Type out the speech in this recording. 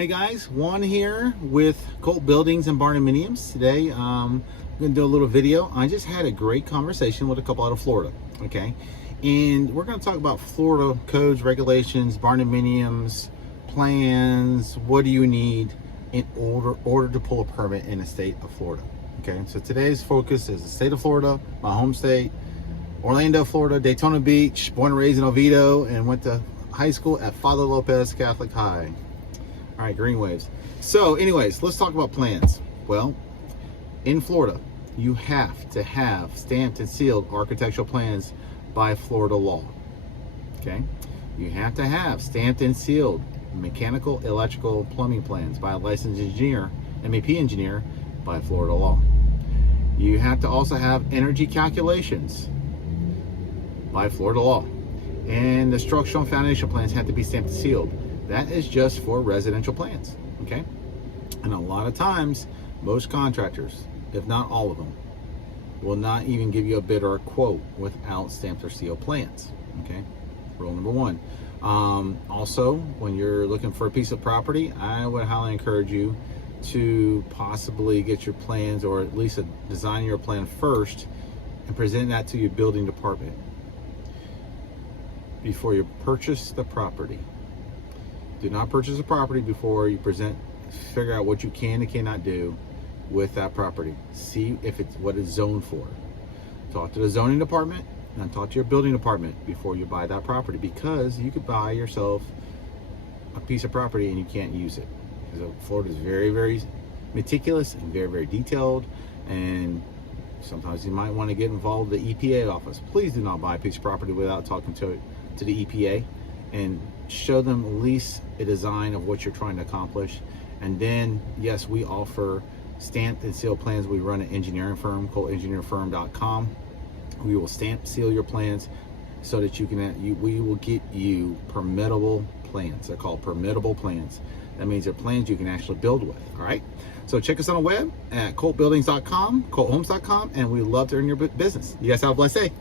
Hey guys, Juan here with Colt Buildings and Barndominiums. Today I'm going to do a little video. I just had a great conversation with a couple out of Florida, okay? And we're going to talk about Florida codes, regulations, barndominiums, plans. What do you need in order to pull a permit in the state of Florida, okay? So today's focus is the state of Florida, my home state, Orlando, Florida, Daytona Beach, born and raised in Oviedo, and went to high school at Father Lopez Catholic High. All right, green waves. So anyways, let's talk about plans. Well, in Florida, you have to have stamped and sealed architectural plans by Florida law, okay? You have to have stamped and sealed mechanical, electrical, plumbing plans by a licensed engineer, MEP engineer, by Florida law. You have to also have energy calculations by Florida law. And the structural and foundation plans have to be stamped and sealed. That is just for residential plans, okay? And a lot of times, most contractors, if not all of them, will not even give you a bid or a quote without stamped or sealed plans, okay? Rule number one. Also, when you're looking for a piece of property, I would highly encourage you to possibly get your plans, or at least design your plan first and present that to your building department before you purchase the property. Do not purchase a property before you figure out what you can and cannot do with that property. See if it's what it's zoned for. Talk to the zoning department and talk to your building department before you buy that property, because you could buy yourself a piece of property and you can't use it. Because Florida is very, very meticulous and very, very detailed, and sometimes you might want to get involved with the EPA office. Please do not buy a piece of property without talking to the EPA and show them at least a design of what you're trying to accomplish. And then, yes, we offer stamped and sealed plans. We run an engineering firm, coltengineerfirm.com. We will stamp seal your plans so that we will get you permittable plans. They're called permittable plans. That means they're plans you can actually build with, all right? So check us on the web at coltbuildings.com, colthomes.com, and we love to earn your business. You guys have a blessed day.